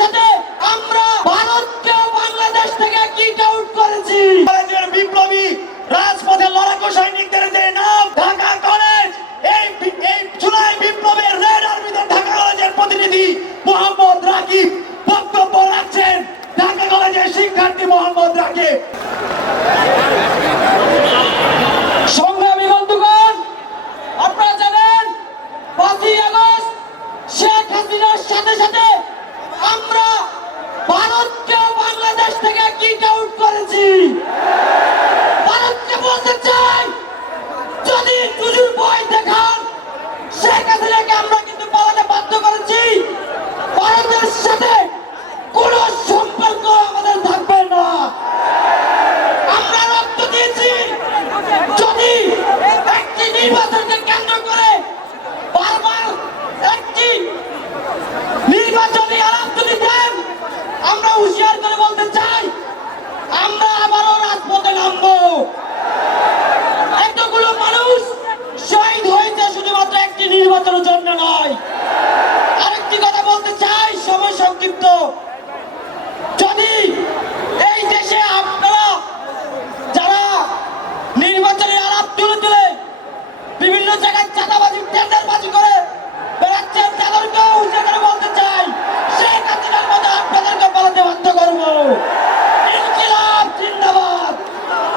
সাথে আমরা ভারতকে বাংলাদেশ থেকে কিক আউট করেছি। বিপ্লবী রাজপথে লড়াকু সৈনিকদের যে নাম ঢাকা কলেজ, এই জুলাই বিপ্লবের রেড আর্মিতে ঢাকা কলেজের প্রতিনিধি মোহাম্মদ রাকিব বক্তব্য রাখছেন। ঢাকা কলেজের শিক্ষার্থী মোহাম্মদ রাকিব। সংগ্রামী বন্ধুগণ, আপনারা জানেন 5ই আগস্ট শেখ হাসিনার সাথে সাথে আমরা ভারতকে বাংলাদেশ থেকে কিক আউট করেছি। ভারতকে বলতে চাই, যদি চুজুর ভয় দেখান, শেখ হাসিনাকে আমরা কিন্তু পালাতে বাধ্য করেছি।